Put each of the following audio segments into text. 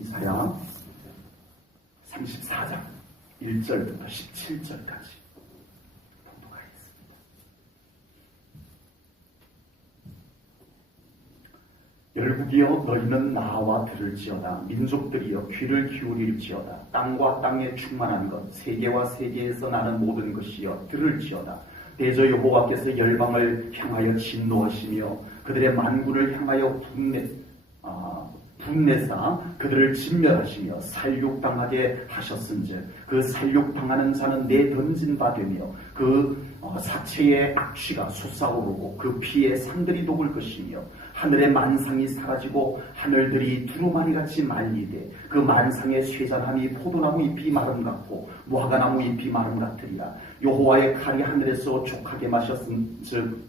이사야 34장 1절부터 17절까지 봉독하겠습니다. 열국이여 너희는 나와 들을지어다. 민족들이여 귀를 기울일지어다. 땅과 땅에 충만한 것 세계와 세계에서 나는 모든 것이여 들을지어다. 대저 여호와께서 열방을 향하여 진노하시며 그들의 만군을 향하여 분내사 그들을 진멸하시며 살육당하게 하셨은즉 그 살육당하는 자는 내던진 바 되며 그 사체의 악취가 솟아오르고 그 피에 산들이 녹을 것이며 하늘의 만상이 사라지고 하늘들이 두루마리같이 말리되 그 만상의 쇠잔함이 포도나무 잎이 마름 같고 무화과나무 잎이 마름 같으리라. 여호와의 칼이 하늘에서 족하게 마셨은즉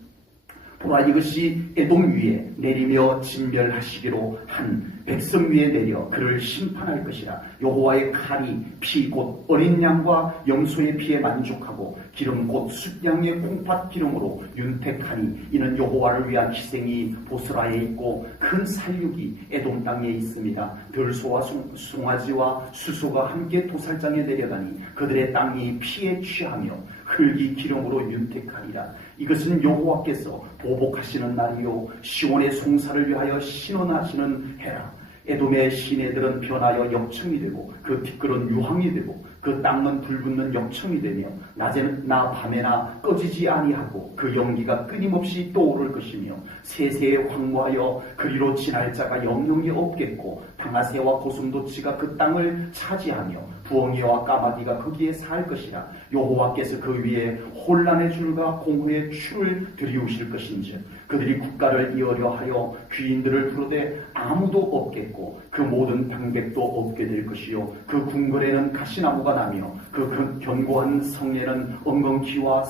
보라 이것이 에돔 위에 내리며 진멸하시기로 한 백성 위에 내려 그를 심판할 것이라. 여호와의 칼이 피 곧 어린 양과 염소의 피에 만족하고 기름 곧 숫양의 콩팥 기름으로 윤택하니 이는 여호와를 위한 희생이 보스라에 있고 큰 살육이 에돔 땅에 있습니다. 들소와 송아지와 수소가 함께 도살장에 내려가니 그들의 땅이 피에 취하며 흙이 기름으로 윤택하리라. 이것은 여호와께서 보복하시는 날이요 시온의 송사를 위하여 신원하시는 해라. 에돔의 시내들은 변하여 역청이 되고 그 티끌은 유황이 되고 그 땅은 불붙는 역청이 되며 낮에나 밤에나 꺼지지 아니하고 그 연기가 끊임없이 떠오를 것이며 세세에 황무하여 그리로 지날 자가 영영이 없겠고 당아새와 고슴도치가 그 땅을 차지하며 부엉이와 까마귀가 거기에 살 것이라. 여호와께서 그 위에 혼란의 줄과 공허의 추를 들이우실 것인즉 그들이 국가를 이으려 하여 귀인들을 부르되 아무도 없겠고 그 모든 방백도 없게 될 것이요 그 궁궐에는 가시나무가 나며 그 견고한 성에는 엉겅퀴와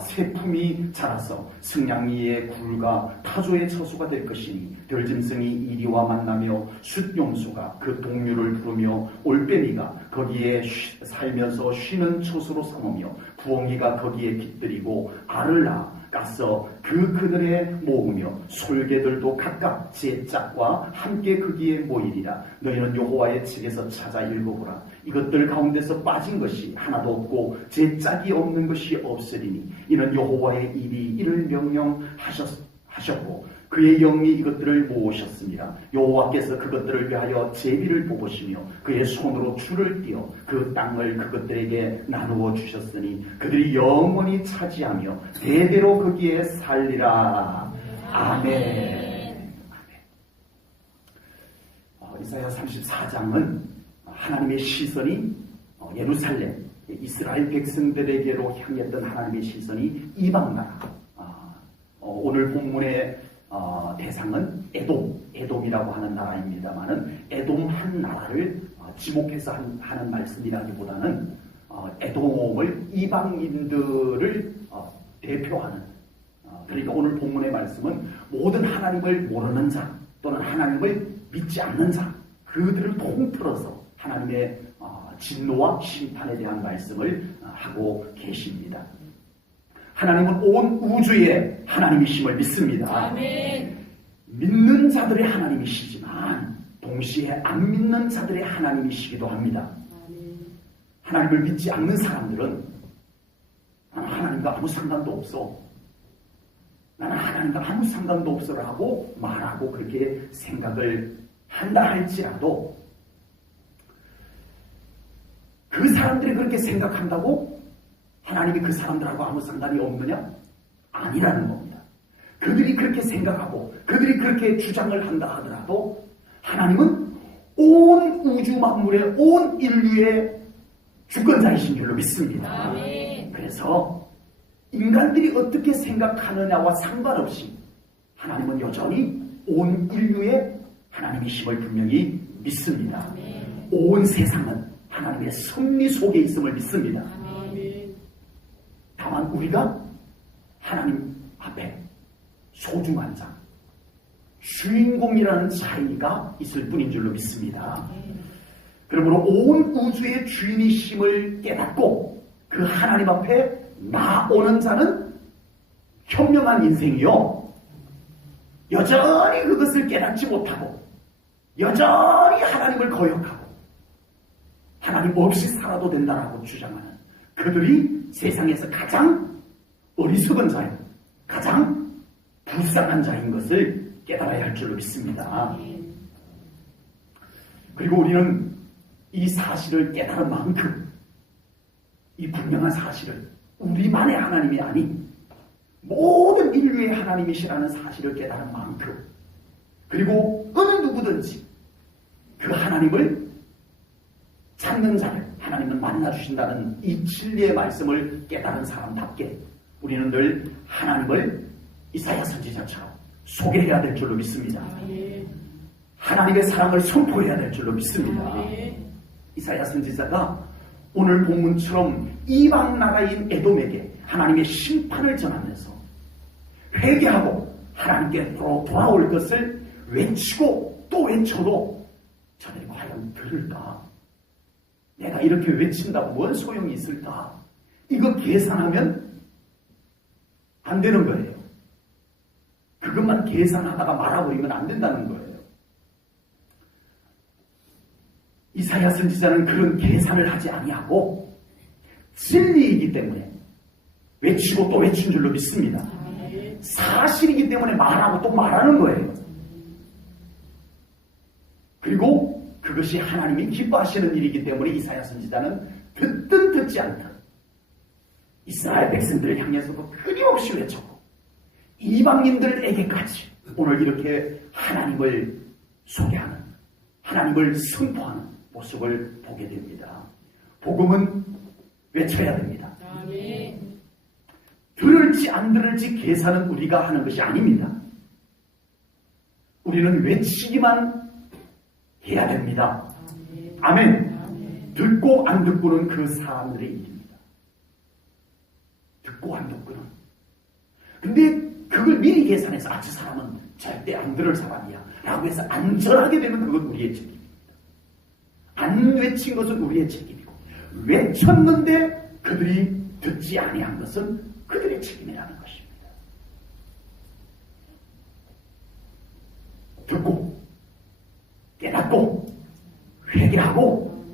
새품이 자라서 승냥이의 굴과 타조의 처소가 될 것이니 들짐승이 이리와 만나며 숫용수가 그 동류를 부르며 올빼미가 거기에 살면서 쉬는 처소로 삼으며 부엉이가 거기에 깃들이고 알을 낳아 가서 그들의 모으며 솔개들도 각각 제 짝과 함께 거기에 모이리라. 너희는 여호와의 책에서 찾아 읽어보라. 이것들 가운데서 빠진 것이 하나도 없고 제 짝이 없는 것이 없으리니 이는 여호와의 입이 이를 명령하셨고 그의 영이 이것들을 모으셨습니다. 여호와께서 그것들을 위하여 제비를 뽑으시며 그의 손으로 줄을 띄어 그 땅을 그것들에게 나누어 주셨으니 그들이 영원히 차지하며 대대로 거기에 살리라. 아멘. 이사야 34장은 하나님의 시선이 예루살렘 이스라엘 백성들에게로 향했던 하나님의 시선이 이방나라. 오늘 본문의 대상은 에돔이라고 하는 나라입니다만은 에돔 한 나라를 지목해서 하는 말씀이라기보다는 에돔을 이방인들을 대표하는 그러니까 오늘 본문의 말씀은 모든 하나님을 모르는 자 또는 하나님을 믿지 않는 자 그들을 통틀어서 하나님의 진노와 심판에 대한 말씀을 하고 계십니다. 하나님은 온 우주에 하나님이심을 믿습니다. 아멘. 믿는 자들의 하나님이시지만 동시에 안 믿는 자들의 하나님이시기도 합니다. 아멘. 하나님을 믿지 않는 사람들은 나는 하나님과 아무 상관도 없어. 나는 하나님과 아무 상관도 없어라고 말하고 그렇게 생각을 한다 할지라도 그 사람들이 그렇게 생각한다고 하나님이 그 사람들하고 아무 상관이 없느냐? 아니라는 겁니다. 그들이 그렇게 생각하고 그들이 그렇게 주장을 한다 하더라도 하나님은 온 우주 만물의 온 인류의 주권자이신 줄로 믿습니다. 아멘. 그래서 인간들이 어떻게 생각하느냐와 상관없이 하나님은 여전히 온 인류의 하나님이심을 분명히 믿습니다. 아멘. 온 세상은 하나님의 섭리 속에 있음을 믿습니다. 다만 우리가 하나님 앞에 소중한 자, 주인공이라는 차이가 있을 뿐인 줄로 믿습니다. 그러므로 온 우주의 주인이심을 깨닫고 그 하나님 앞에 나오는 자는 현명한 인생이요 여전히 그것을 깨닫지 못하고 여전히 하나님을 거역하고 하나님 없이 살아도 된다라고 주장하는 그들이 세상에서 가장 어리석은 자요, 가장 불쌍한 자인 것을 깨달아야 할 줄로 믿습니다. 그리고 우리는 이 사실을 깨달은 만큼, 이 분명한 사실을 우리만의 하나님이 아닌 모든 인류의 하나님이시라는 사실을 깨달은 만큼, 그리고 어느 누구든지 그 하나님을 찾는 자를 하나님은 만나주신다는 이 진리의 말씀을 깨달은 사람답게 우리는 늘 하나님을 이사야 선지자처럼 소개해야 될 줄로 믿습니다. 하나님의 사랑을 선포해야 될 줄로 믿습니다. 이사야 선지자가 오늘 본문처럼 이방 나라인 에돔에게 하나님의 심판을 전하면서 회개하고 하나님께로 돌아올 것을 외치고 또 외쳐도 저들이 과연 들을까? 내가 이렇게 외친다고 뭔 소용이 있을까? 이거 계산하면 안 되는 거예요. 그것만 계산하다가 말아버리면 안 된다는 거예요. 이사야 선지자는 그런 계산을 하지 아니하고 진리이기 때문에 외치고 또 외친 줄로 믿습니다. 사실이기 때문에 말하고 또 말하는 거예요. 그리고 그것이 하나님이 기뻐하시는 일이기 때문에 이사야 선지자는 듣든 듣지 않든 이스라엘 백성들을 향해서도 끊임없이 외쳤고 이방인들에게까지 오늘 이렇게 하나님을 소개하는, 하나님을 선포하는 모습을 보게 됩니다. 복음은 외쳐야 됩니다. 들을지 안 들을지 계산은 우리가 하는 것이 아닙니다. 우리는 외치기만 해야 됩니다. 아멘. 듣고 안 듣고는 그 사람들의 일입니다. 듣고 안 듣고는. 근데 그걸 미리 계산해서 저 사람은 절대 안 들을 사람이야 라고 해서 안전하게 되면 그건 우리의 책임입니다. 안 외친 것은 우리의 책임이고 외쳤는데 그들이 듣지 아니한 것은 그들의 책임이라는 것입니다. 듣고 깨닫고 회개하고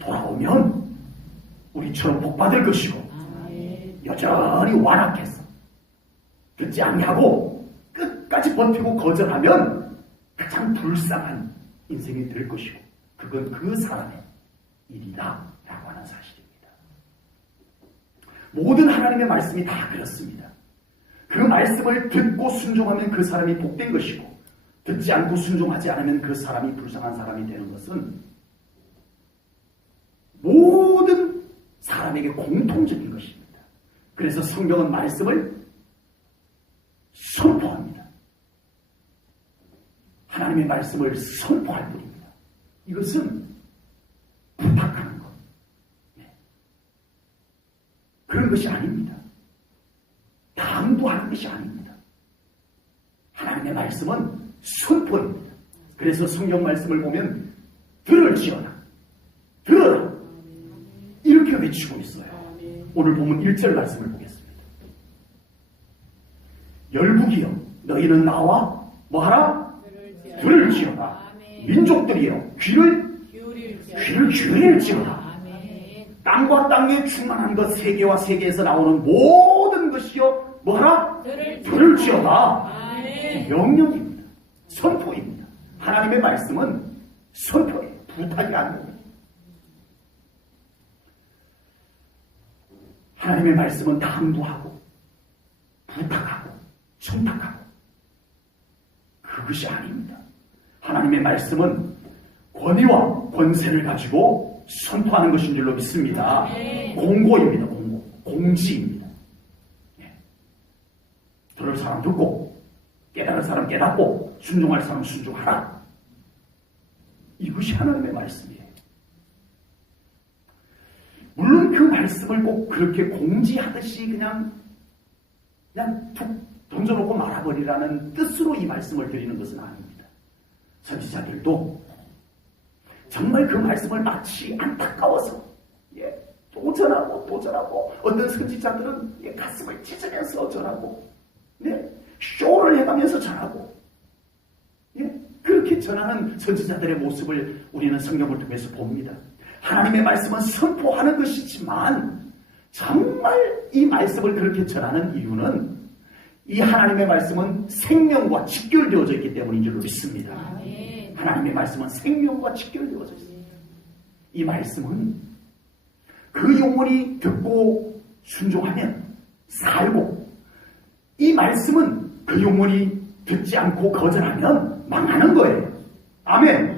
돌아오면 우리처럼 복받을 것이고 여전히 완악해서 듣지 아니하고 끝까지 버티고 거절하면 가장 불쌍한 인생이 될 것이고 그건 그 사람의 일이다 라고 하는 사실입니다. 모든 하나님의 말씀이 다 그렇습니다. 그 말씀을 듣고 순종하면 그 사람이 복된 것이고 듣지 않고 순종하지 않으면 그 사람이 불쌍한 사람이 되는 것은 모든 사람에게 공통적인 것입니다. 그래서 성경은 말씀을 선포합니다. 하나님의 말씀을 선포할 뿐입니다. 이것은 부탁하는 것. 네. 그런 것이 아닙니다. 당부하는 것이 아닙니다. 하나님의 말씀은 선포입니다. 그래서 성경 말씀을 보면 들을지어다, 들어라 이렇게 외치고 있어요. 오늘 보면 1절 말씀을 보겠습니다. 열국이여 너희는 나와 뭐하라? 들을지어다. 민족들이여 귀를 기울일지어다. 땅과 땅에 충만한 것 세계와 세계에서 나오는 모든 것이여 뭐하라? 들을지어다. 명령입니다. 선포입니다. 하나님의 말씀은 선포예요. 부탁이 아닙니다. 하나님의 말씀은 당부하고 부탁하고 청탁하고 그것이 아닙니다. 하나님의 말씀은 권위와 권세를 가지고 선포하는 것인 줄로 믿습니다. 공고입니다. 공지입니다. 들을 사람 듣고 깨달을 사람 깨닫고 순종할 사람 순종하라. 이것이 하나님의 말씀이에요. 물론 그 말씀을 꼭 그렇게 공지하듯이 그냥 툭 던져놓고 말아버리라는 뜻으로 이 말씀을 드리는 것은 아닙니다. 선지자들도 정말 그 말씀을 마치 안타까워서 또 전하고 어떤 선지자들은 가슴을 찢으면서 전하고 쇼를 해가면서 전하고 그렇게 그렇게 전하는 선지자들의 모습을 우리는 성경을 통해서 봅니다. 하나님의 말씀은 선포하는 것이지만 정말 이 말씀을 그렇게 전하는 이유는 이 하나님의 말씀은 생명과 직결되어져 있기 때문인 줄로 믿습니다. 하나님의 말씀은 생명과 직결되어져 있습니다. 이 말씀은 그 영혼이 듣고 순종하면 살고, 이 말씀은 그 영혼이 듣지 않고 거절하면 망하는 거예요. 아멘.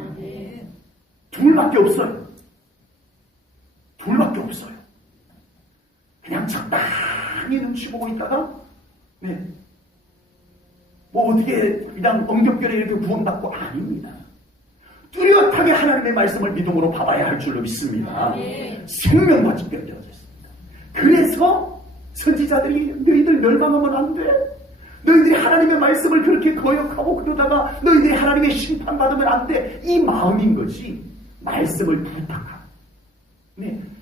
둘밖에 없어요. 둘밖에 없어요. 그냥 적당히 눈치 보고 있다가 뭐 어떻게 그냥 엄격결에 이렇게 구원받고, 아닙니다. 뚜렷하게 하나님의 말씀을 믿음으로 받아야 할 줄로 믿습니다. 생명과 직결되어져 있습니다. 그래서 선지자들이 너희들 멸망하면 안 돼. 너희들이 하나님의 말씀을 그렇게 거역하고 그러다가 너희들이 하나님의 심판받으면 안 돼. 이 마음인 것이 말씀을 부탁하고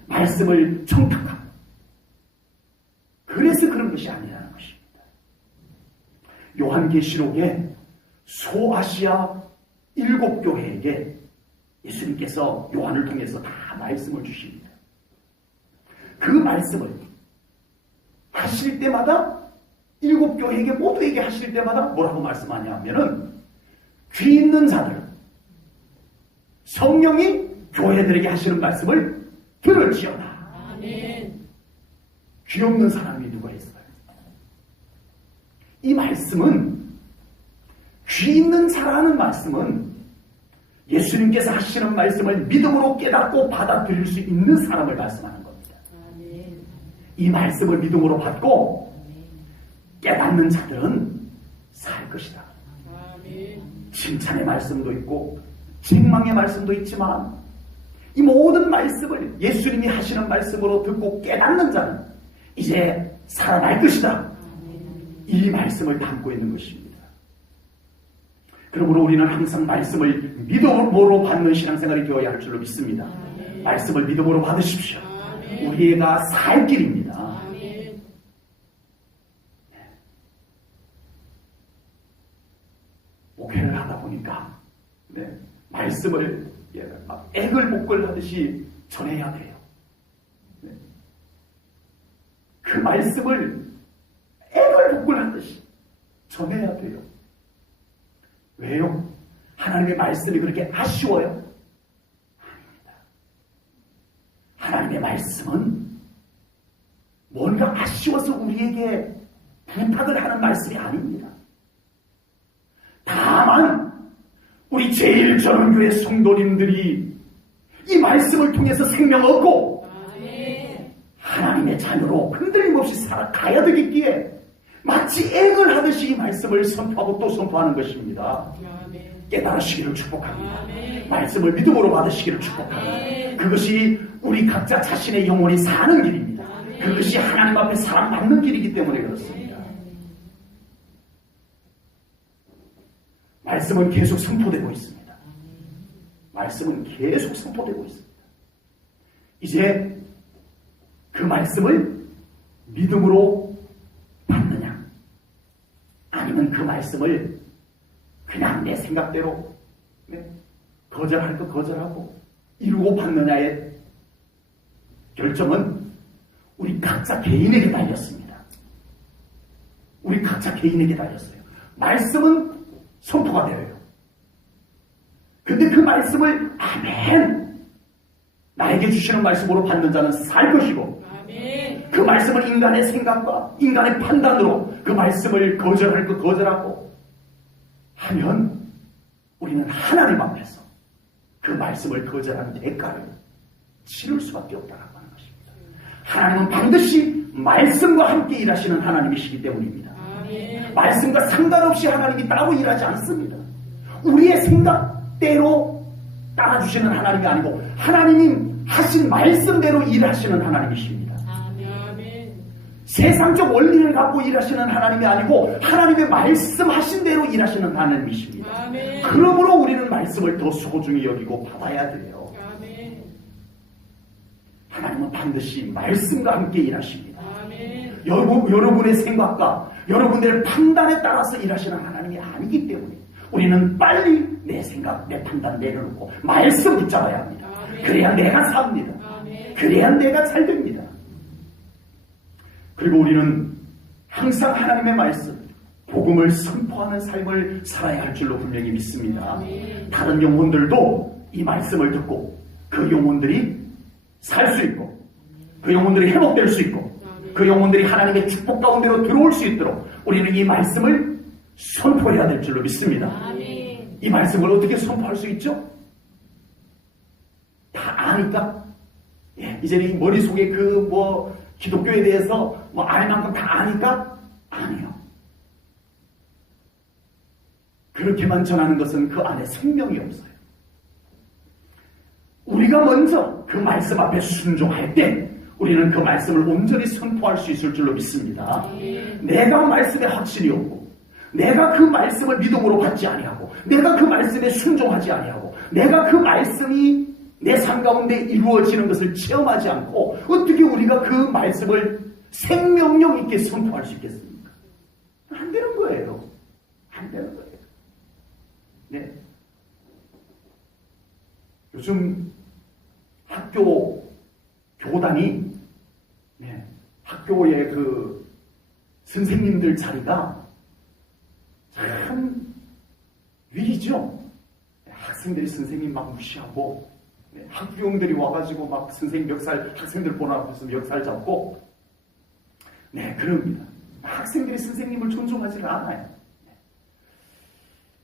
말씀을 청탁하고, 그래서 그런 것이 아니라는 것입니다. 요한계시록에 소아시아 7교회에게 예수님께서 요한을 통해서 다 말씀을 주십니다. 그 말씀을 하실 때마다 7교회에게 모두에게 하실 때마다 뭐라고 말씀하냐면은 귀 있는 자들, 성령이 교회들에게 하시는 말씀을 들을지어다. 아멘. 귀 없는 사람이 누가 있어요? 이 말씀은, 귀 있는 자라는 말씀은 예수님께서 하시는 말씀을 믿음으로 깨닫고 받아들일 수 있는 사람을 말씀하는 겁니다. 아멘. 이 말씀을 믿음으로 받고 깨닫는 자들은 살 것이다. 아멘. 칭찬의 말씀도 있고 책망의 말씀도 있지만 이 모든 말씀을 예수님이 하시는 말씀으로 듣고 깨닫는 자는 이제 살아날 것이다. 이 말씀을 담고 있는 것입니다. 그러므로 우리는 항상 말씀을 믿음으로 받는 신앙생활이 되어야 할 줄로 믿습니다. 말씀을 믿음으로 받으십시오. 우리가 살 길입니다. 목회를 하다 보니까 말씀을 막 액을 목걸하듯이 전해야 돼요. 그 말씀을 액을 목걸하듯이 전해야 돼요. 왜요? 하나님의 말씀이 그렇게 아쉬워요? 아닙니다. 하나님의 말씀은 뭔가 아쉬워서 우리에게 부탁을 하는 말씀이 아닙니다. 다만 우리 제1전원교회 성도님들이 이 말씀을 통해서 생명 얻고 하나님의 자녀로 흔들림 없이 살아가야 되겠기에 마치 액을 하듯이 이 말씀을 선포하고 또 선포하는 것입니다. 깨달으시기를 축복합니다. 말씀을 믿음으로 받으시기를 축복합니다. 그것이 우리 각자 자신의 영혼이 사는 길입니다. 그것이 하나님 앞에 사랑받는 길이기 때문에 그렇습니다. 말씀은 계속 선포되고 있습니다. 말씀은 계속 선포되고 있습니다. 이제 그 말씀을 믿음으로 받느냐, 아니면 그 말씀을 그냥 내 생각대로 거절할 거 거절하고 이루고 받느냐의 결정은 우리 각자 개인에게 달렸습니다. 우리 각자 개인에게 달렸어요. 말씀은 선포가 되어요. 근데 그 말씀을 아멘, 나에게 주시는 말씀으로 받는 자는 살 것이고, 아멘. 그 말씀을 인간의 생각과 인간의 판단으로 그 말씀을 거절할 거 거절하고 하면 우리는 하나님 앞에서 그 말씀을 거절한 대가를 치를 수밖에 없다라고 하는 것입니다. 하나님은 반드시 말씀과 함께 일하시는 하나님이시기 때문입니다. 아멘. 말씀과 상관없이 하나님이 따로 일하지 않습니다. 우리의 생각대로 따라주시는 하나님이 아니고 하나님이 하신 말씀대로 일하시는 하나님이십니다. 아멘. 세상적 원리를 갖고 일하시는 하나님이 아니고 하나님의 말씀하신 대로 일하시는 하나님이십니다. 아멘. 그러므로 우리는 말씀을 더 소중히 여기고 받아야 돼요. 아멘. 하나님은 반드시 말씀과 함께 일하십니다. 아멘. 여러분의 생각과 여러분들의 판단에 따라서 일하시는 하나님이 아니기 때문에 우리는 빨리 내 생각, 내 판단 내려놓고 말씀 붙잡아야 합니다. 그래야 내가 삽니다. 그래야 내가 잘 됩니다. 그리고 우리는 항상 하나님의 말씀, 복음을 선포하는 삶을 살아야 할 줄로 분명히 믿습니다. 다른 영혼들도 이 말씀을 듣고 그 영혼들이 살 수 있고 그 영혼들이 회복될 수 있고 그 영혼들이 하나님의 축복 가운데로 들어올 수 있도록 우리는 이 말씀을 선포해야 될 줄로 믿습니다. 이 말씀을 어떻게 선포할 수 있죠? 다 아니까? 예, 이제는 이 머릿속에 기독교에 대해서 알 만큼 다 아니까? 아니요. 그렇게만 전하는 것은 그 안에 생명이 없어요. 우리가 먼저 그 말씀 앞에 순종할 때 우리는 그 말씀을 온전히 선포할 수 있을 줄로 믿습니다. 내가 말씀에 확신이 없고 내가 그 말씀을 믿음으로 받지 아니하고 내가 그 말씀에 순종하지 아니하고 내가 그 말씀이 내 삶 가운데 이루어지는 것을 체험하지 않고 어떻게 우리가 그 말씀을 생명력 있게 선포할 수 있겠습니까? 안 되는 거예요. 안 되는 거예요. 네. 요즘 학교 교단이 학교의 그 선생님들 자리가 참 위기죠. 학생들이 선생님 막 무시하고 학부형들이 와가지고 막 선생님 멱살 학생들 보나 앞에서 멱살 잡고 그럽니다. 학생들이 선생님을 존중하지를 않아요.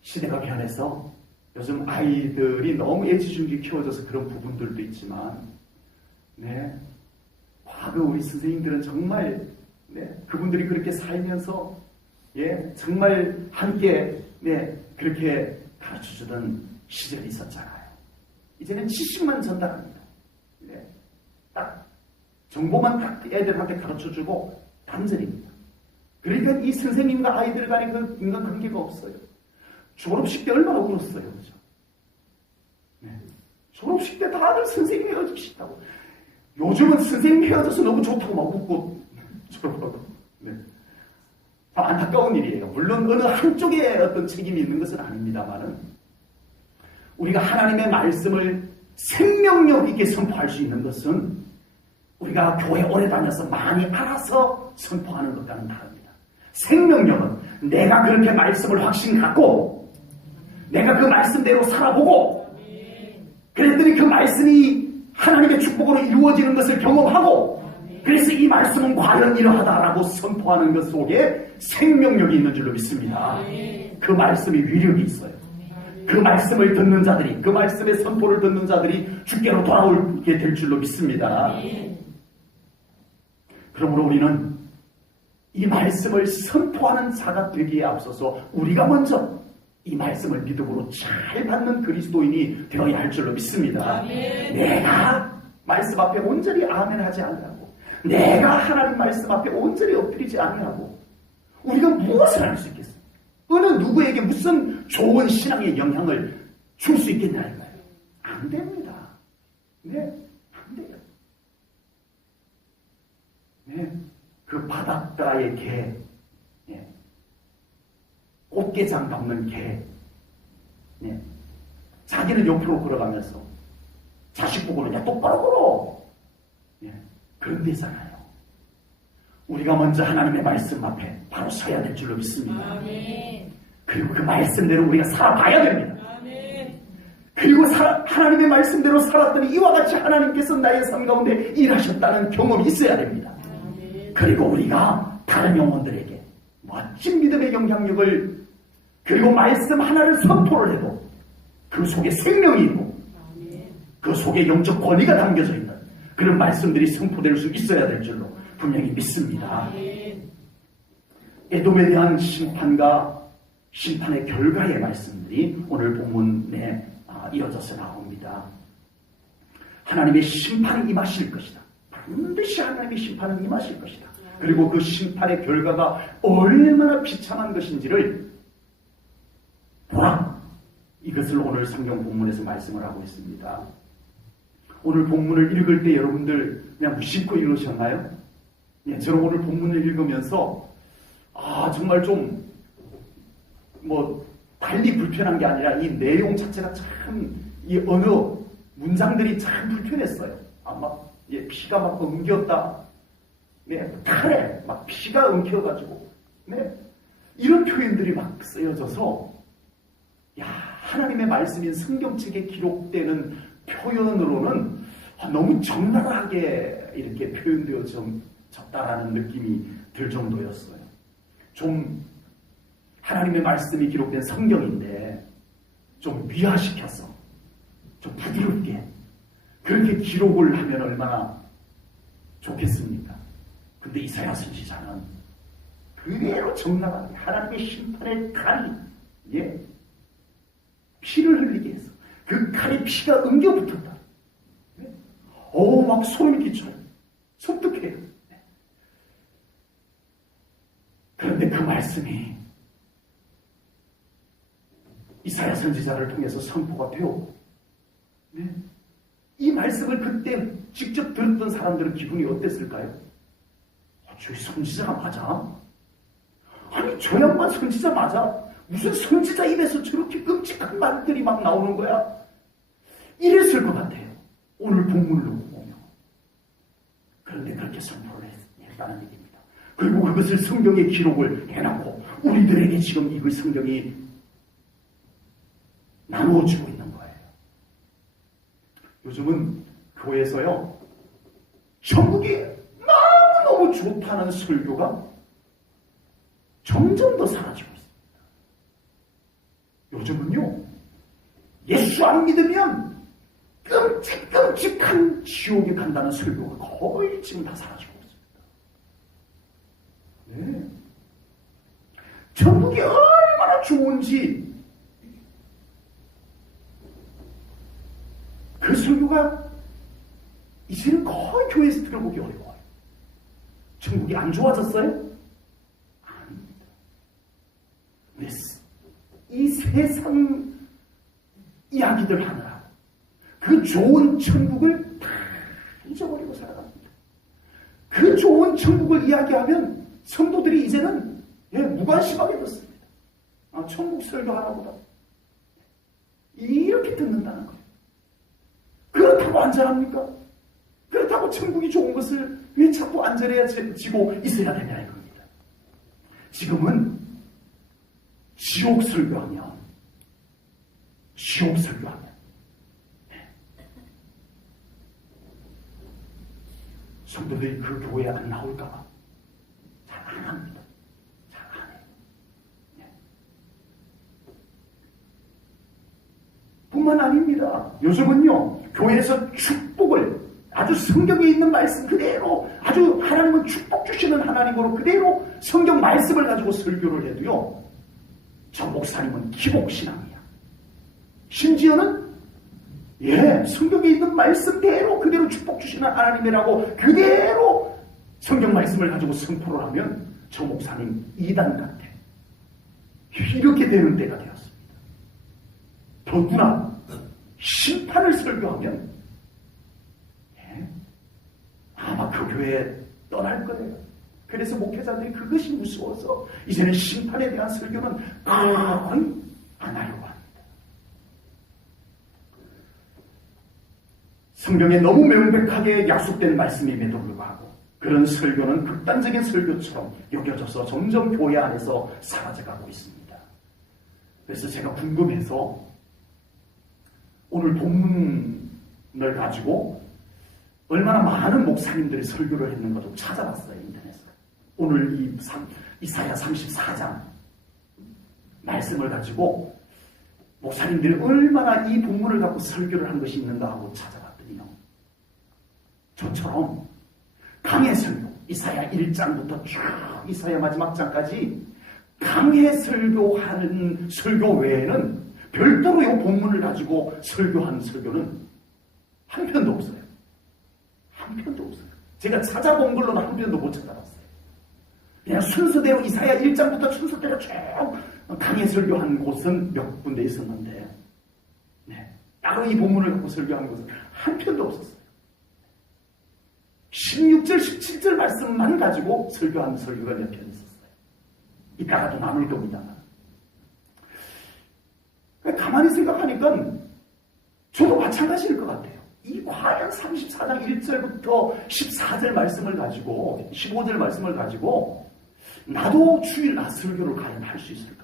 시대가 변해서 요즘 아이들이 너무 애지중지 키워져서 그런 부분들도 있지만 과거 우리 선생님들은 정말 그분들이 그렇게 살면서 정말 함께 그렇게 가르쳐주던 시절이 있었잖아요. 이제는 지식만 전달합니다. 딱 정보만 딱 애들한테 가르쳐주고 단절입니다. 그러니까 이 선생님과 아이들 간의 그 인간관계가 없어요. 졸업식 때 얼마나 울었어요. 그죠? 졸업식 때 다들 선생님 헤어지고 싶다고. 요즘은 선생님 헤어져서 너무 좋다고 막 웃고 졸업하고. 안타까운 일이에요. 물론 어느 한쪽에 어떤 책임이 있는 것은 아닙니다만은 우리가 하나님의 말씀을 생명력 있게 선포할 수 있는 것은 우리가 교회 오래 다녀서 많이 알아서 선포하는 것과는 다릅니다. 생명력은 내가 그렇게 말씀을 확신 갖고 내가 그 말씀대로 살아보고 그랬더니 그 말씀이 하나님의 축복으로 이루어지는 것을 경험하고 그래서 이 말씀은 과연 이러하다라고 선포하는 것 속에 생명력이 있는 줄로 믿습니다. 그 말씀이 위력이 있어요. 그 말씀을 듣는 자들이 그 말씀의 선포를 듣는 자들이 주께로 돌아오게 될 줄로 믿습니다. 그러므로 우리는 이 말씀을 선포하는 자가 되기에 앞서서 우리가 먼저 이 말씀을 믿음으로 잘 받는 그리스도인이 되어야 할 줄로 믿습니다. 내가 말씀 앞에 온전히 아멘하지 아니하고 내가 하나님 말씀 앞에 온전히 엎드리지 아니하고 우리가 무엇을 할 수 있겠습니까? 어느 누구에게 무슨 좋은 신앙의 영향을 줄 수 있겠냐니까요. 안 됩니다. 안 돼요. 그 바닷가의 개, 꽃게장 담는 개, 자기는 옆으로 걸어가면서 자식 보고는 야 똑바로 걸어. 그런 데잖아요. 우리가 먼저 하나님의 말씀 앞에 바로 서야 될 줄로 믿습니다. 그리고 그 말씀대로 우리가 살아봐야 됩니다. 그리고 하나님의 말씀대로 살았더니 이와 같이 하나님께서 나의 삶 가운데 일하셨다는 경험이 있어야 됩니다. 그리고 우리가 다른 영혼들에게 멋진 믿음의 영향력을 그리고 말씀 하나를 선포를 해도 그 속에 생명이 있고 그 속에 영적 권위가 담겨져 있는 그런 말씀들이 선포될 수 있어야 될 줄로 분명히 믿습니다. 에돔에 대한 심판과 심판의 결과의 말씀들이 오늘 본문에 이어져서 나옵니다. 하나님의 심판이 임하실 것이다. 반드시 하나님의 심판은 임하실 것이다. 그리고 그 심판의 결과가 얼마나 비참한 것인지를 보라. 이것을 오늘 성경 본문에서 말씀을 하고 있습니다. 오늘 본문을 읽을 때 여러분들 그냥 무심코 읽으셨나요? 저는 오늘 본문을 읽으면서 정말 좀 달리 불편한 게 아니라 이 내용 자체가 참, 이 언어, 문장들이 참 불편했어요. 아마, 피가 막 엉겼다. 네, 칼에 막 피가 엉켜가지고, 네. 이런 표현들이 막 쓰여져서, 야, 하나님의 말씀인 성경책에 기록되는 표현으로는 너무 적나라하게 이렇게 표현되어졌다라는 느낌이 들 정도였어요. 좀 하나님의 말씀이 기록된 성경인데 좀 미화시켜서 좀 부드럽게 그렇게 기록을 하면 얼마나 좋겠습니까? 근데 이사야 선지자는 그대로 적나라하게 하나님의 심판의 칼이 피를 흘리게 해서 그 칼에 피가 엉겨붙었다. 막 소름이 끼쳐요. 섬뜩해요. 그런데 그 말씀이 이사야 선지자를 통해서 선포가 되었고, 이 말씀을 그때 직접 들었던 사람들은 기분이 어땠을까요? 저희 선지자가 맞아? 아니, 저 양반 선지자 맞아? 무슨 선지자 입에서 저렇게 끔찍한 말들이 막 나오는 거야? 이랬을 것 같아요. 오늘 본문을 보면. 그런데 그렇게 선포를 했다는 얘기입니다. 그리고 그것을 성경에 기록을 해놓고 우리들에게 지금 이 성경이 나누어지고 있는 거예요. 요즘은 교회에서요, 천국이 너무너무 좋다는 설교가 점점 더 사라지고 있습니다. 요즘은요, 예수 안 믿으면 끔찍끔찍한 지옥에 간다는 설교가 거의 지금 다 사라지고 있습니다. 네. 천국이 얼마나 좋은지 그 설교가 이제는 거의 교회에서 들어보기 어려워요. 천국이 안 좋아졌어요? 아닙니다. 왜 이 세상 이야기들 하느라 그 좋은 천국을 다 잊어버리고 살아갑니다. 그 좋은 천국을 이야기하면 성도들이 이제는 무관심하게 듣습니다. 천국 설교 하나보다 이렇게 듣는다는 거예요. 그렇다고 안전합니까? 그렇다고 천국이 좋은 것을 왜 자꾸 안전해지고 있어야 되냐 이겁니다. 지금은 지옥 설교하면 성도들이 그 교회에 안 나올까봐 잘 안 합니다. 잘 안 해요. 뿐만 아닙니다. 요즘은요, 교회에서 축복을 아주 성경에 있는 말씀 그대로, 아주 하나님은 축복 주시는 하나님으로 그대로 성경 말씀을 가지고 설교를 해도요, 저 목사님은 기복신앙이야. 심지어는 성경에 있는 말씀대로 그대로 축복 주시는 하나님이라고 그대로 성경 말씀을 가지고 선포를 하면 저 목사님 이단 같아. 이렇게 되는 때가 되었습니다. 더구나 심판을 설교하면 아마 그 교회에 떠날 거예요. 그래서 목회자들이 그것이 무서워서 이제는 심판에 대한 설교는 거의 안 하려고 합니다. 성경에 너무 명백하게 약속된 말씀임에도 불구하고 그런 설교는 극단적인 설교처럼 여겨져서 점점 교회 안에서 사라져가고 있습니다. 그래서 제가 궁금해서 오늘 본문을 가지고 얼마나 많은 목사님들이 설교를 했는가도 찾아봤어요, 인터넷에. 오늘 이사야 34장 말씀을 가지고 목사님들이 얼마나 이 본문을 갖고 설교를 한 것이 있는가 하고 찾아봤더니요, 저처럼 강해 설교, 이사야 1장부터 쭉 이사야 마지막 장까지 강해 설교하는 설교 외에는 별도로 이 본문을 가지고 설교한 설교는 한 편도 없어요. 한 편도 없어요. 제가 찾아본 걸로는 한 편도 못 찾아봤어요. 그냥 순서대로 이사야 1장부터 순서대로 쭉 강해 설교한 곳은 몇 군데 있었는데, 따로 이 본문을 갖고 설교한 곳은 한 편도 없었어요. 16절, 17절 말씀만 가지고 설교한 설교가 몇 편 있었어요. 이따가도 나눌 겁니다만. 가만히 생각하니까 저도 마찬가지일 것 같아요. 이 과연 34장 1절부터 14절 말씀을 가지고 15절 말씀을 가지고 나도 주일 낮 설교를 과연 할 수 있을까?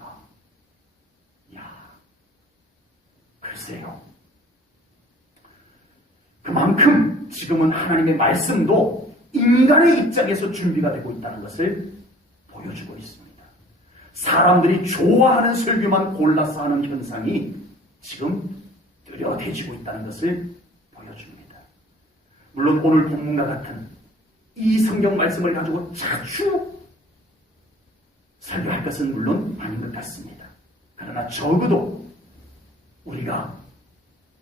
글쎄요. 그만큼 지금은 하나님의 말씀도 인간의 입장에서 준비가 되고 있다는 것을 보여주고 있습니다. 사람들이 좋아하는 설교만 골라서 하는 현상이 지금 뚜렷해지고 있다는 것을 보여줍니다. 물론 오늘 본문과 같은 이 성경 말씀을 가지고 자주 설교할 것은 물론 아닌 것 같습니다. 그러나 적어도 우리가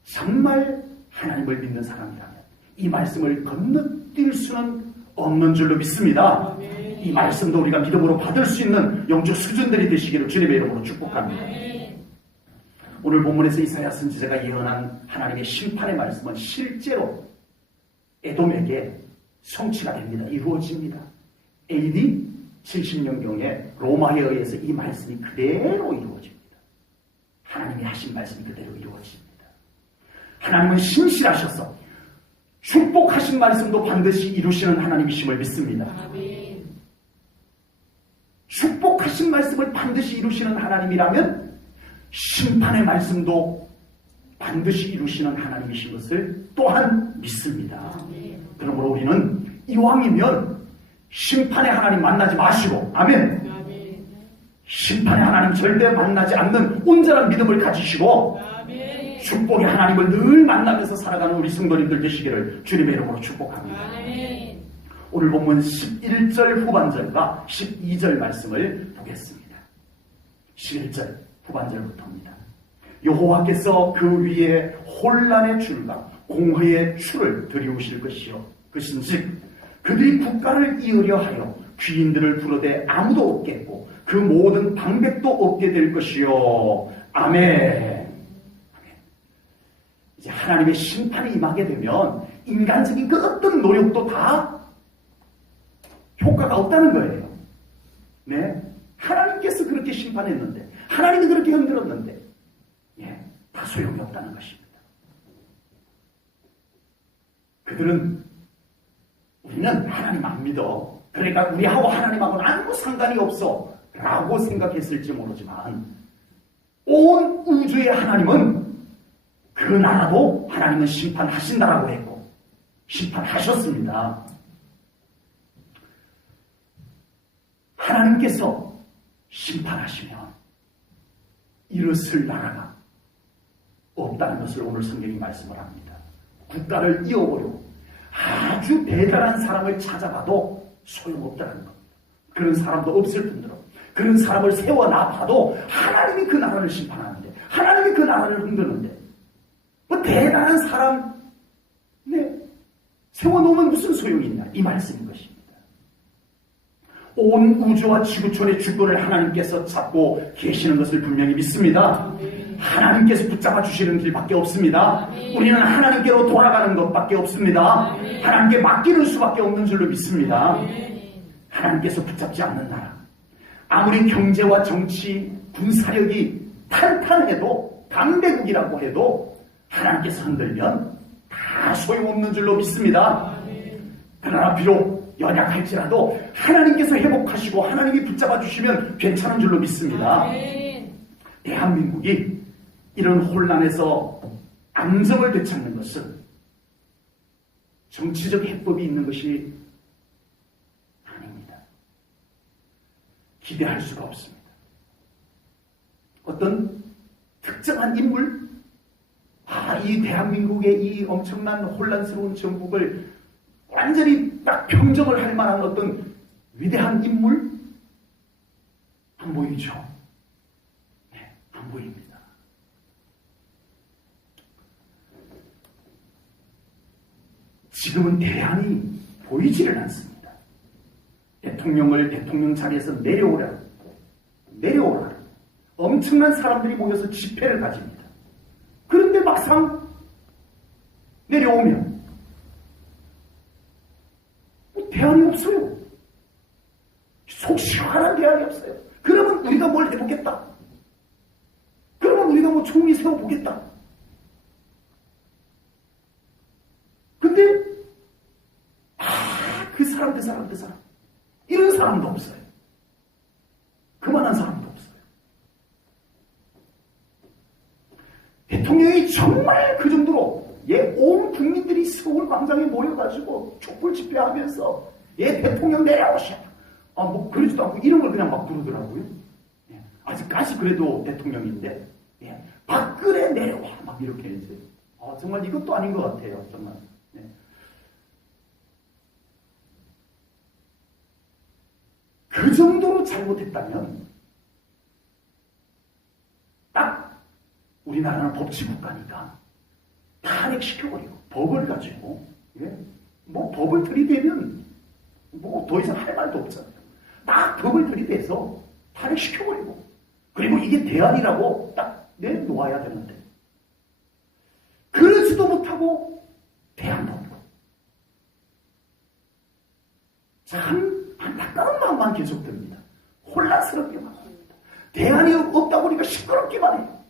정말 하나님을 믿는 사람이라면 이 말씀을 건너뛸 수는 없는 줄로 믿습니다. 이 말씀도 우리가 믿음으로 받을 수 있는 영적 수준들이 되시기를 주님의 이름으로 축복합니다. 오늘 본문에서 이사야 선지자가 예언한 하나님의 심판의 말씀은 실제로 에돔에게 성취가 됩니다. 이루어집니다. AD 70년경에 로마에 의해서 이 말씀이 그대로 이루어집니다. 하나님이 하신 말씀이 그대로 이루어집니다. 하나님은 신실하셔서 축복하신 말씀도 반드시 이루시는 하나님이심을 믿습니다. 축복하신 말씀을 반드시 이루시는 하나님이라면 심판의 말씀도 반드시 이루시는 하나님이신 것을 또한 믿습니다. 그러므로 우리는 이왕이면 심판의 하나님 만나지 마시고, 아멘. 심판의 하나님 절대 만나지 않는 온전한 믿음을 가지시고 축복의 하나님을 늘 만나면서 살아가는 우리 성도님들 되시기를 주님의 이름으로 축복합니다. 오늘 본문 11절 후반절과 12절 말씀을 보겠습니다. 11절 후반절부터입니다. 여호와께서 그 위에 혼란의 줄과 공회의 줄을 들이우실 것이요 그신즉 그들이 국가를 이으려 하여 귀인들을 부르되 아무도 없겠고 그 모든 방백도 없게 될 것이요. 아멘. 이제 하나님의 심판이 임하게 되면 인간적인 그 어떤 노력도 다 효과가 없다는 거예요. 네, 하나님께서 그렇게 심판했는데, 하나님이 그렇게 흔들었는데, 다 소용이 없다는 것입니다. 그들은 우리는 하나님 안 믿어. 그러니까 우리하고 하나님하고는 아무 상관이 없어. 라고 생각했을지 모르지만 온 우주의 하나님은 그 나라도 하나님은 심판하신다라고 했고 심판하셨습니다. 하나님께서 심판하시면 이르을 나라가 없다는 것을 오늘 성경이 말씀을 합니다. 국가를 이어보려고 아주 대단한 사람을 찾아봐도 소용없다는 겁니다. 그런 사람도 없을 뿐더러 그런 사람을 세워놔봐도 하나님이 그 나라를 심판하는데, 하나님이 그 나라를 흔드는데, 뭐 대단한 사람 세워놓으면 무슨 소용이 있냐, 이 말씀인 것입니다. 온 우주와 지구촌의 주권을 하나님께서 잡고 계시는 것을 분명히 믿습니다. 하나님께서 붙잡아 주시는 길밖에 없습니다. 우리는 하나님께로 돌아가는 것밖에 없습니다. 하나님께 맡기는 수밖에 없는 줄로 믿습니다. 하나님께서 붙잡지 않는 나라, 아무리 경제와 정치, 군사력이 탄탄해도, 강대국이라고 해도 하나님께서 흔들면 다 소용없는 줄로 믿습니다. 그러나 비록 연약할지라도 하나님께서 회복하시고 하나님이 붙잡아 주시면 괜찮은 줄로 믿습니다. 대한민국이 이런 혼란에서 안정을 되찾는 것은 정치적 해법이 있는 것이 아닙니다. 기대할 수가 없습니다. 어떤 특정한 인물, 이 대한민국의 이 엄청난 혼란스러운 정국을 완전히 딱 평정을 할 만한 어떤 위대한 인물? 안 보이죠? 네, 안 보입니다. 지금은 대안이 보이지를 않습니다. 대통령을 대통령 자리에서 내려오라. 엄청난 사람들이 모여서 집회를 가집니다. 그런데 막상 내려오면 대안이 없어요. 속 시원한 대안이 없어요. 그러면 우리가 뭘 해보겠다. 그러면 그러면 우리가 뭐 총리 세워보겠다. 근데 그 사람 이런 사람도 없어요. 그만한 사람도 없어요. 대통령이 정말 그 정도로 온 국민들이 서울 광장에 모여가지고 촛불 집회하면서 대통령 내려오셔. 뭐 그러지도 않고 이런 걸 그냥 막 부르더라고요. 아직까지 그래도 대통령인데 박근혜 내려와 막 이렇게 이제 정말 이것도 아닌 것 같아요. 정말. 그 정도로 잘못했다면 딱 우리나라는 법치국가니까 탄핵시켜버리고 법을 가지고 뭐 법을 들이대면 뭐 더 이상 할 말도 없잖아요. 딱 법을 들이대서 탄핵시켜버리고 그리고 이게 대안이라고 딱 내놓아야 되는데 그러지도 못하고 대안도 없고 참 안타까운 마음만 계속됩니다. 혼란스럽게만 합니다. 대안이 없다 보니까 시끄럽기만 해요.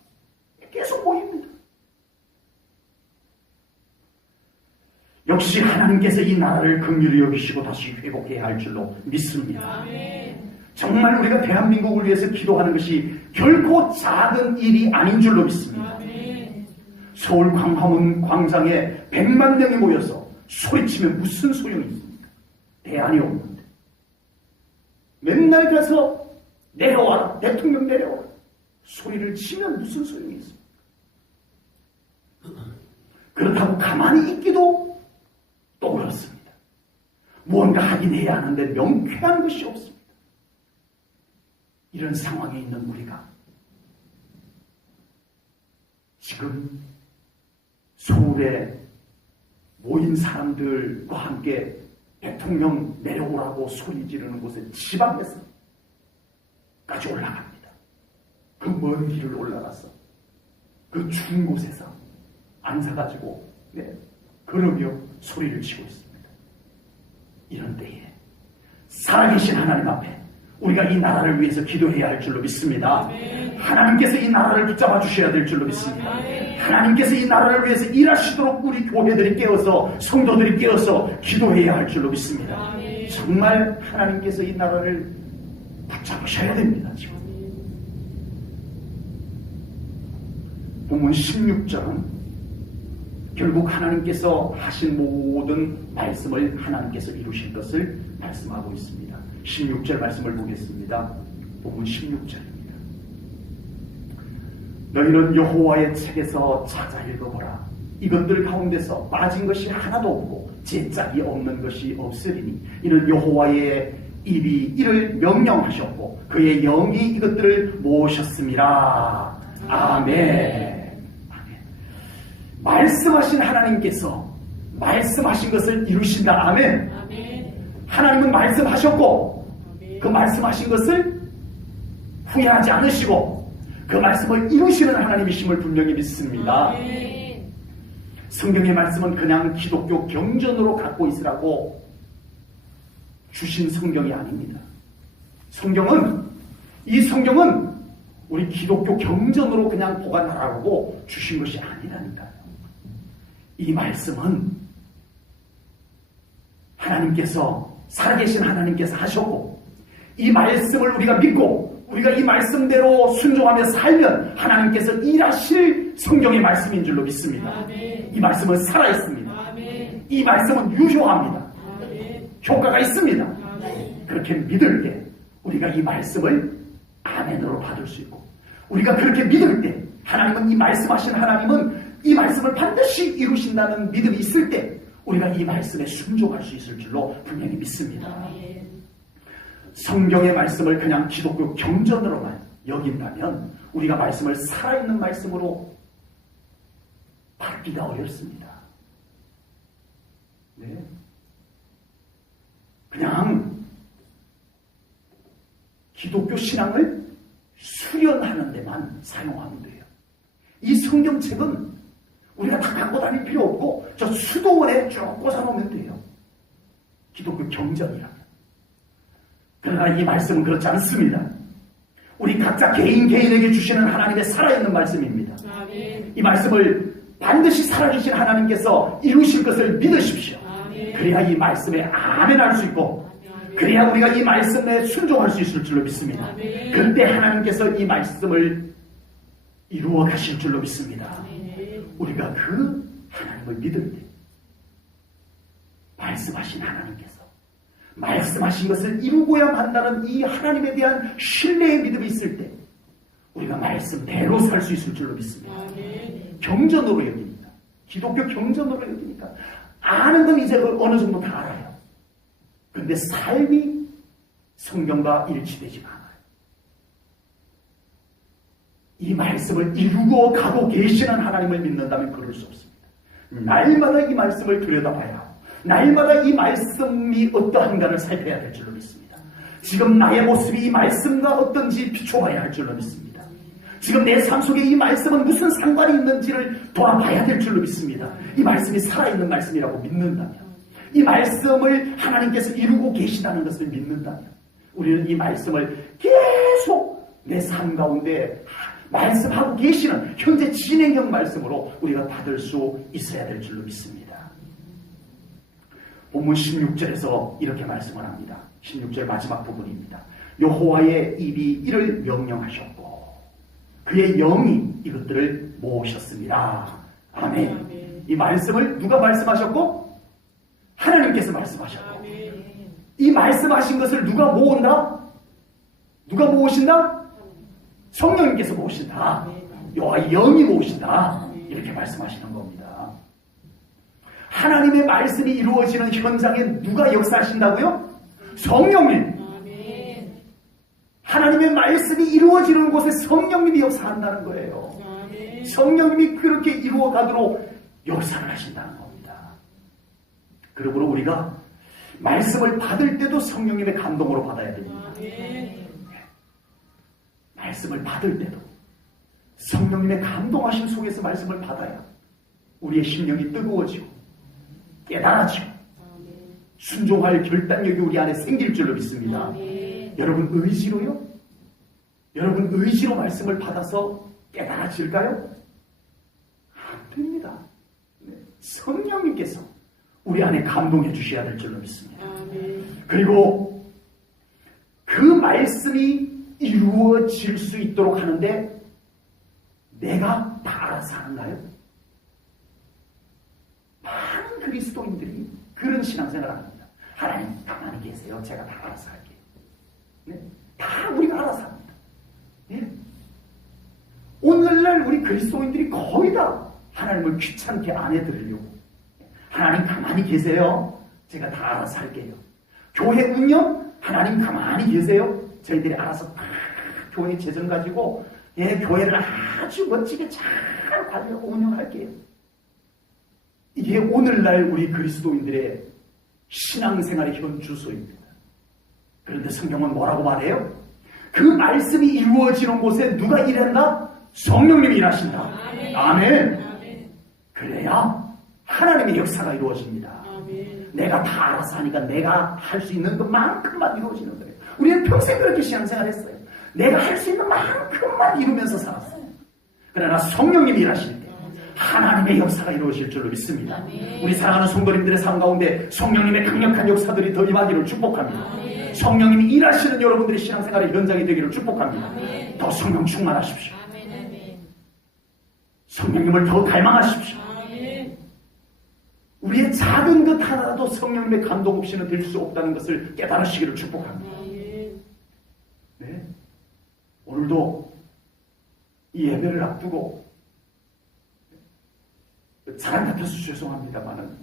계속 모입니다. 역시 하나님께서 이 나라를 긍휼히 여기시고 다시 회복해야 할 줄로 믿습니다. 정말 우리가 대한민국을 위해서 기도하는 것이 결코 작은 일이 아닌 줄로 믿습니다. 서울 광화문 광장에 100만 명이 모여서 소리치면 무슨 소용이 있습니까? 대안이 없는데 맨날 가서 내려와라, 대통령 내려와라 소리를 치면 무슨 소용이 있습니까? 그렇다고 가만히 있기도 또 그렇습니다. 무언가 하긴 해야 하는데 명쾌한 것이 없습니다. 이런 상황에 있는 우리가 지금 서울에 모인 사람들과 함께 대통령 내려오라고 소리 지르는 곳에 지방에서까지 올라갑니다. 그 먼 길을 올라가서 그 추운 곳에서 앉아가지고 그러며 소리를 치고 있습니다. 이런 때에 살아계신 하나님 앞에 우리가 이 나라를 위해서 기도해야 할 줄로 믿습니다. 하나님께서 이 나라를 붙잡아 주셔야 될 줄로 믿습니다. 하나님께서 이 나라를 위해서 일하시도록 우리 교회들이 깨어서 성도들이 깨어서 기도해야 할 줄로 믿습니다. 정말 하나님께서 이 나라를 붙잡으셔야 됩니다. 지금 본문 16절은 결국 하나님께서 하신 모든 말씀을 하나님께서 이루신 것을 말씀하고 있습니다. 16절 말씀을 보겠습니다. 본문 16절입니다. 너희는 여호와의 책에서 찾아 읽어보라. 이것들 가운데서 빠진 것이 하나도 없고 제짝이 없는 것이 없으리니 이는 여호와의 입이 이를 명령하셨고 그의 영이 이것들을 모으셨음이라. 아멘. 말씀하신 하나님께서 말씀하신 것을 이루신다. 아멘. 하나님은 말씀하셨고 그 말씀하신 것을 후회하지 않으시고 그 말씀을 이루시는 하나님이심을 분명히 믿습니다. 성경의 말씀은 그냥 기독교 경전으로 갖고 있으라고 주신 성경이 아닙니다. 이 성경은 우리 기독교 경전으로 그냥 보관하라고 주신 것이 아니라니까요. 이 말씀은 하나님께서 살아계신 하나님께서 하셨고 이 말씀을 우리가 믿고 우리가 이 말씀대로 순종하며 살면 하나님께서 일하실 성경의 말씀인 줄로 믿습니다. 이 말씀은 살아있습니다. 이 말씀은 유효합니다. 효과가 있습니다. 그렇게 믿을 때 우리가 이 말씀을 아멘으로 받을 수 있고 우리가 그렇게 믿을 때 하나님은 이 말씀하신 하나님은 이 말씀을 반드시 이루신다는 믿음이 있을 때 우리가 이 말씀에 순종할 수 있을 줄로 분명히 믿습니다. 성경의 말씀을 그냥 기독교 경전으로만 여긴다면 우리가 말씀을 살아있는 말씀으로 받기가 어렵습니다. 그냥 기독교 신앙을 수련하는 데만 사용하면 돼요. 이 성경책은 우리가 다 갖고 다닐 필요 없고 저 수도원에 쭉 꽂아놓으면 돼요. 기독교 경전이라면. 그러나 이 말씀은 그렇지 않습니다. 우리 각자 개인에게 주시는 하나님의 살아있는 말씀입니다. 아멘. 이 말씀을 반드시 살아계신 하나님께서 이루실 것을 믿으십시오. 아멘. 그래야 이 말씀에 아멘 할 수 있고, 그래야 우리가 이 말씀에 순종할 수 있을 줄로 믿습니다. 아멘. 그때 하나님께서 이 말씀을 이루어 가실 줄로 믿습니다. 아멘. 우리가 그 하나님을 믿을 때 말씀하신 하나님께서 말씀하신 것을 이루고야 한다는 이 하나님에 대한 신뢰의 믿음이 있을 때 우리가 말씀대로 살 수 있을 줄로 믿습니다. 아멘. 경전으로 여깁니다. 기독교 경전으로 여기니까 아는 건 이제 어느 정도 다 알아요. 그런데 삶이 성경과 일치되지가 않아요. 이 말씀을 이루고 가고 계시는 하나님을 믿는다면 그럴 수 없습니다. 날마다 이 말씀을 들여다봐야 하고 날마다 이 말씀이 어떠한가를 살펴야 될 줄로 믿습니다. 지금 나의 모습이 이 말씀과 어떤지 비춰봐야 할 줄로 믿습니다. 지금 내 삶 속에 이 말씀은 무슨 상관이 있는지를 돌아봐야 될 줄로 믿습니다. 이 말씀이 살아있는 말씀이라고 믿는다면, 이 말씀을 하나님께서 이루고 계시다는 것을 믿는다면 우리는 이 말씀을 계속 내 삶 가운데 말씀하고 계시는 현재 진행형 말씀으로 우리가 받을 수 있어야 될 줄로 믿습니다. 본문 16절에서 이렇게 말씀을 합니다. 16절 마지막 부분입니다. 여호와의 입이 이를 명령하셨고 그의 영이 이것들을 모으셨습니다. 아멘. 아멘. 이 말씀을 누가 말씀하셨고? 하나님께서 말씀하셨고, 아멘. 이 말씀하신 것을 누가 모은다? 누가 모으신다? 성령님께서 모으신다. 여호와의 영이 모으신다. 이렇게 말씀하시는 겁니다. 하나님의 말씀이 이루어지는 현장에 누가 역사하신다고요? 성령님. 아멘. 하나님의 말씀이 이루어지는 곳에 성령님이 역사한다는 거예요. 아멘. 성령님이 그렇게 이루어 가도록 역사를 하신다는 겁니다. 그러므로 우리가 말씀을 받을 때도 성령님의 감동으로 받아야 됩니다. 아멘. 말씀을 받을 때도 성령님의 감동하심 속에서 말씀을 받아야 우리의 심령이 뜨거워지고 깨달아지고 순종할 결단력이 우리 안에 생길 줄로 믿습니다. 여러분 의지로요? 여러분 의지로 말씀을 받아서 깨달아질까요? 안 됩니다. 성령님께서 우리 안에 감동해 주셔야 될 줄로 믿습니다. 그리고 그 말씀이 이루어질 수 있도록 하는데 내가 다 알아서 하는가요? 많은 그리스도인들이 그런 신앙생활을 합니다. 하나님 가만히 계세요. 제가 다 알아서 할게요. 네? 다 우리가 알아서 합니다. 네? 오늘날 우리 그리스도인들이 거의 다 하나님을 귀찮게 안 해드리려고, 하나님 가만히 계세요. 제가 다 알아서 할게요. 교회 운영 하나님 가만히 계세요. 저희들이 알아서 다 교회 재정 가지고 교회를 아주 멋지게 잘 관리하고 운영할게요. 이게 오늘날 우리 그리스도인들의 신앙생활의 현 주소입니다. 그런데 성경은 뭐라고 말해요? 그 말씀이 이루어지는 곳에 누가 일한다? 성령님이 일하신다. 아멘. 그래야 하나님의 역사가 이루어집니다. 내가 다 알아서 하니까 내가 할 수 있는 것만큼만 이루어지는 거예요. 우리는 평생 그렇게 신앙생활 했어요. 내가 할 수 있는 만큼만 이루면서 살았어요. 그러나 성령님이 일하실 때 하나님의 역사가 이루어질 줄로 믿습니다. 우리 사랑하는 성도님들의 삶 가운데 성령님의 강력한 역사들이 더 임하기를 축복합니다. 성령님이 일하시는 여러분들의 신앙생활의 현장이 되기를 축복합니다. 더 성령 충만하십시오. 성령님을 더 닮아가십시오. 우리의 작은 것 하나라도 성령님의 감동 없이는 될 수 없다는 것을 깨달으시기를 축복합니다. 네. 오늘도 이 예배를 앞두고 사람 같아서 죄송합니다만은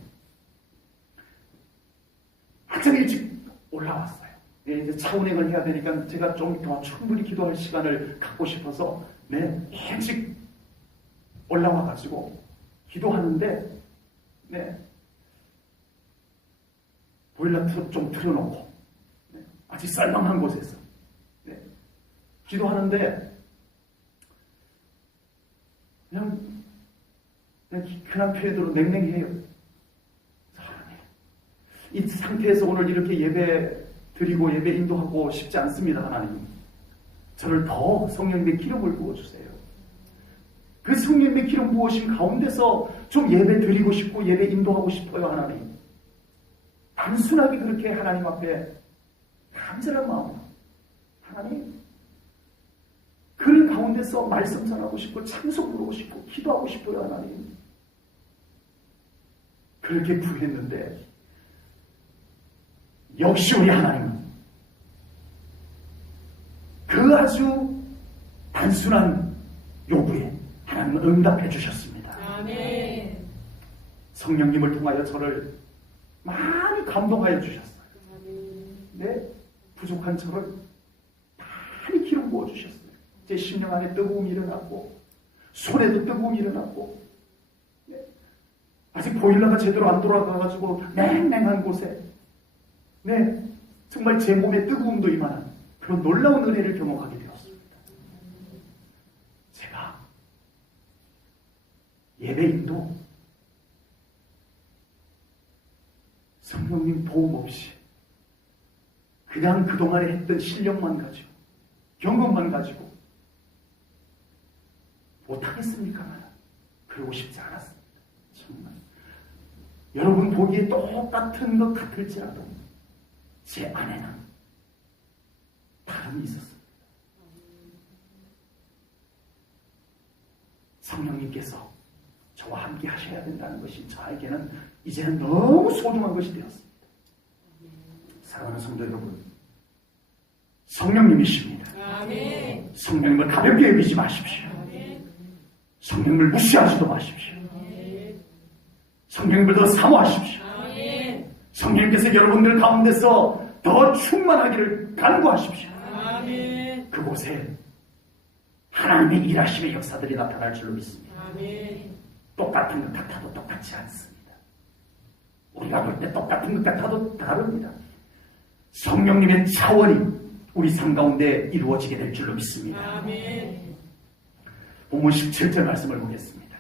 아침 일찍 올라왔어요. 네, 이제 차 운행을 해야 되니까 제가 좀 더 충분히 기도할 시간을 갖고 싶어서 일찍 올라와가지고 기도하는데 보일러 좀 틀어놓고 아주 썰렁한 곳에서 기도하는데 그냥 표현대로 냉랭해요. 이 상태에서 오늘 이렇게 예배 드리고 예배 인도하고 싶지 않습니다. 하나님. 저를 더 성령님의 기름을 부어주세요. 그 성령님의 기름 부으신 가운데서 좀 예배 드리고 싶고 예배 인도하고 싶어요. 하나님. 단순하게 그렇게 하나님 앞에 간절한 마음으로 하나님 그런 가운데서 말씀 전하고 싶고 찬송 부르고 싶고 기도하고 싶어요. 하나님. 그렇게 구했는데 역시 우리 하나님은 그 아주 단순한 요구에 하나님은 응답해 주셨습니다. 아멘. 성령님을 통하여 저를 많이 감동하여 주셨어요. 아멘. 네, 부족한 저를 많이 기름 부어 주셨어요. 제 심령 안에 뜨거움이 일어났고 손에도 뜨거움이 일어났고 네, 아직 보일러가 제대로 안 돌아가가지고 냉랭한 곳에 네, 정말 제 몸에 뜨거움도 임하는 그런 놀라운 은혜를 경험하게 되었습니다. 제가 예배인도 성령님 도움 없이 그냥 그동안에 했던 실력만 가지고 경험만 가지고 못하겠습니까? 그러고 싶지 않았습니다. 정말 여러분 보기에 똑같은 것 같을지라도 제 안에는 다름이 있었습니다. 성령님께서 저와 함께 하셔야 된다는 것이 저에게는 이제는 너무 소중한 것이 되었습니다. 사랑하는 성도 여러분, 성령님이십니다. 아멘. 성령님을 가볍게 여기지 마십시오. 아멘. 성령님을 무시하지도 마십시오. 아멘. 성령님을 더 사모하십시오. 아멘. 성령님께서 여러분들 가운데서 더 충만하기를 간구하십시오. 아멘. 그곳에 하나님의 일하심의 역사들이 나타날 줄로 믿습니다. 아멘. 똑같은 것 같아도 똑같지 않습니다. 우리가 볼 때 똑같은 것 같아도 다릅니다. 성령님의 차원이 우리 삶 가운데 이루어지게 될 줄로 믿습니다. 아멘. 본문 17절 말씀을 보겠습니다.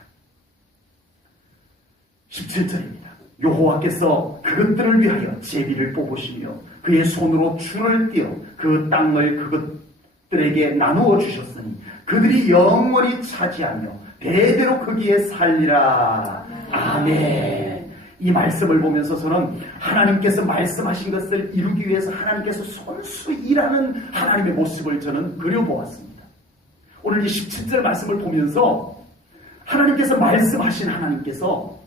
17절입니다. 여호와께서 그것들을 위하여 제비를 뽑으시며 그의 손으로 줄을 띄어 그 땅을 그것들에게 나누어 주셨으니 그들이 영원히 차지하며 대대로 거기에 살리라. 아멘. 이 말씀을 보면서 저는 하나님께서 말씀하신 것을 이루기 위해서 하나님께서 손수 일하는 하나님의 모습을 저는 그려보았습니다. 오늘 이 17절 말씀을 보면서 하나님께서 말씀하신 하나님께서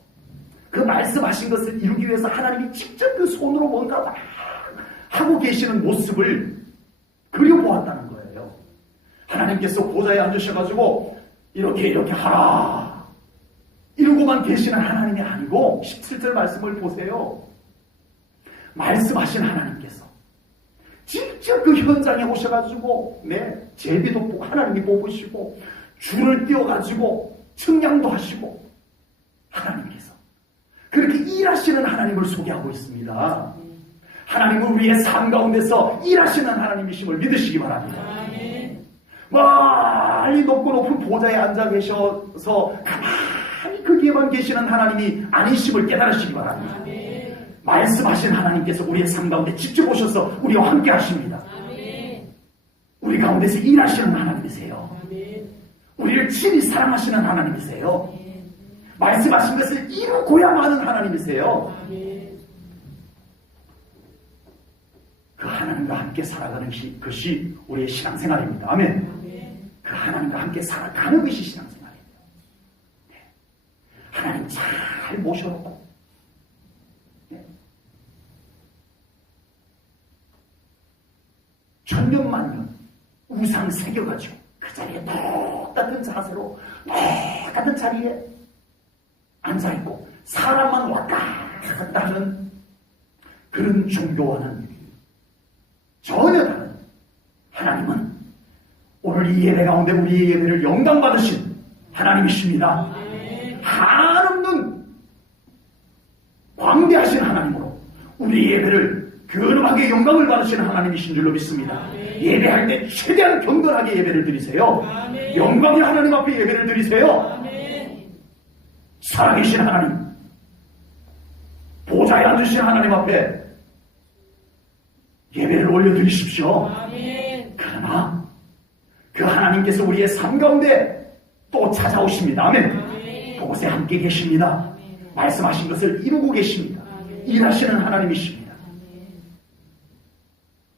그 말씀하신 것을 이루기 위해서 하나님이 직접 그 손으로 뭔가 막 하고 계시는 모습을 그려보았다는 거예요. 하나님께서 보좌에 앉으셔가지고 이렇게 하라 이러고만 계시는 하나님이 아니고 17절 말씀을 보세요. 말씀하신 하나님께서 직접 그 현장에 오셔가지고 제비도 뽑고 하나님이 뽑으시고 줄을 띄워가지고 측량도 하시고 하나님께서 그렇게 일하시는 하나님을 소개하고 있습니다. 하나님은 우리의 삶 가운데서 일하시는 하나님이심을 믿으시기 바랍니다. 아멘. 멀리 높고 높은 보좌에 앉아 계셔서 가만히 거기에만 계시는 하나님이 아니심을 깨달으시기 바랍니다. 아멘. 말씀하신 하나님께서 우리의 삶 가운데 직접 오셔서 우리와 함께 하십니다. 아멘. 우리 가운데서 일하시는 하나님이세요. 아멘. 우리를 친히 사랑하시는 하나님이세요. 말씀하신 것을 이루고야 하는 하나님이세요. 아멘. 그 하나님과 함께 살아가는 것이 우리의 신앙생활입니다. 아멘. 아멘. 그 하나님과 함께 살아가는 것이 신앙생활입니다. 네. 하나님 잘 모셔놓고 네. 천년만년 우상 새겨가지고 그 자리에 똑같은 자세로 똑같은 자리에 앉아있고 사람만 왔다 갔다 하는 그런 종교와는 전혀 다른 하나님은 오늘 이 예배 가운데 우리의 예배를 영광받으신 하나님이십니다. 한없는 광대하신 하나님으로 우리 예배를 근엄하게 영광을 받으시는 하나님이신 줄로 믿습니다. 예배할 때 최대한 경건하게 예배를 드리세요. 영광의 하나님 앞에 예배를 드리세요. 살아계신 하나님, 보좌에 앉으신 하나님 앞에 예배를 올려드리십시오. 그러나 그 하나님께서 우리의 삶 가운데 또 찾아오십니다. 아멘. 아멘. 그곳에 함께 계십니다. 아멘. 말씀하신 것을 이루고 계십니다. 아멘. 일하시는 하나님이십니다. 아멘.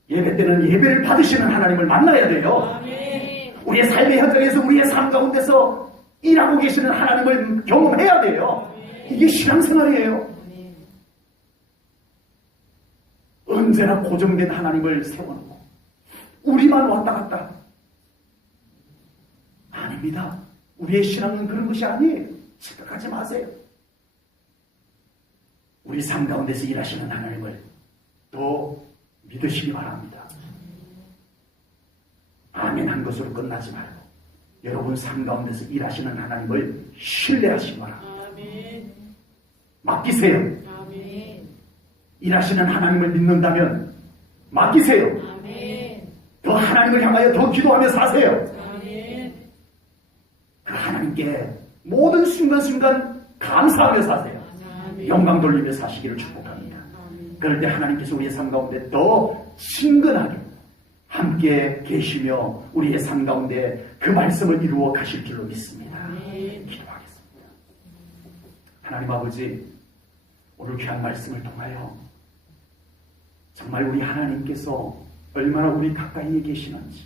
예배 때는 예배를 받으시는 하나님을 만나야 돼요. 아멘. 우리의 삶의 현장에서 우리의 삶 가운데서 일하고 계시는 하나님을 경험해야 돼요. 이게 신앙생활이에요. 아멘. 언제나 고정된 하나님을 세워놓고 우리만 왔다 갔다. 아닙니다. 우리의 신앙은 그런 것이 아니에요. 착각하지 마세요. 우리 삶 가운데서 일하시는 하나님을 더 믿으시기 바랍니다. 아멘 한 것으로 끝나지 말고 여러분 삶 가운데서 일하시는 하나님을 신뢰하시기 바랍니다. 아멘. 맡기세요. 아멘. 일하시는 하나님을 믿는다면 맡기세요. 아멘. 더 하나님을 향하여 더 기도하며 사세요. 아멘. 그 하나님께 모든 순간순간 감사하며 사세요. 아멘. 영광 돌리며 사시기를 축복합니다. 아멘. 그럴 때 하나님께서 우리의 삶 가운데 더 친근하게 함께 계시며 우리의 삶 가운데 그 말씀을 이루어 가실 줄로 믿습니다. 아멘. 기도하겠습니다. 하나님 아버지, 오늘 귀한 말씀을 통하여 정말 우리 하나님께서 얼마나 우리 가까이에 계시는지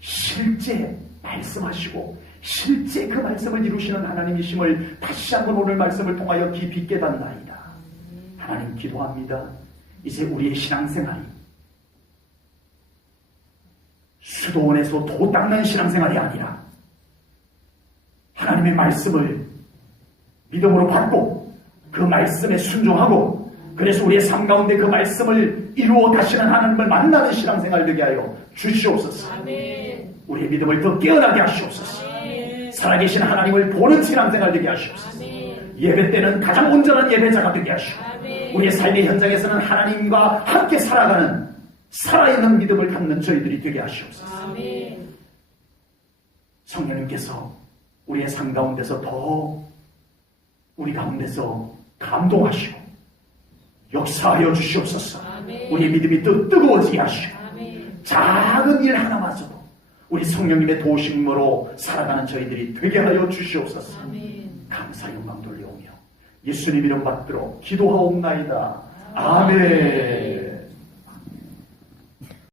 실제 말씀하시고 실제 그 말씀을 이루시는 하나님이심을 다시 한번 오늘 말씀을 통하여 깊이 깨닫나이다. 하나님 기도합니다. 이제 우리의 신앙생활이 수도원에서 도 닦는 신앙생활이 아니라 하나님의 말씀을 믿음으로 받고 그 말씀에 순종하고 그래서 우리의 삶 가운데 그 말씀을 이루어 가시는 하나님을 만나는 신앙생활 되게 하여 주시옵소서. 아멘. 우리의 믿음을 더 깨어나게 하시옵소서. 아멘. 살아계신 하나님을 보는 신앙생활 되게 하시옵소서. 아멘. 예배 때는 가장 온전한 예배자가 되게 하시고 아멘. 우리의 삶의 현장에서는 하나님과 함께 살아가는 살아있는 믿음을 갖는 저희들이 되게 하시옵소서. 아멘. 성령님께서 우리의 삶 가운데서 더 우리 가운데서 감동하시고 역사하여 주시옵소서. 아멘. 우리의 믿음이 더 뜨거워지게 하시고 아멘. 작은 일 하나마저도 우리 성령님의 도심으로 살아가는 저희들이 되게 하여 주시옵소서. 아멘. 감사 영광 돌려오며 예수님 이름 받들어 기도하옵나이다. 아멘.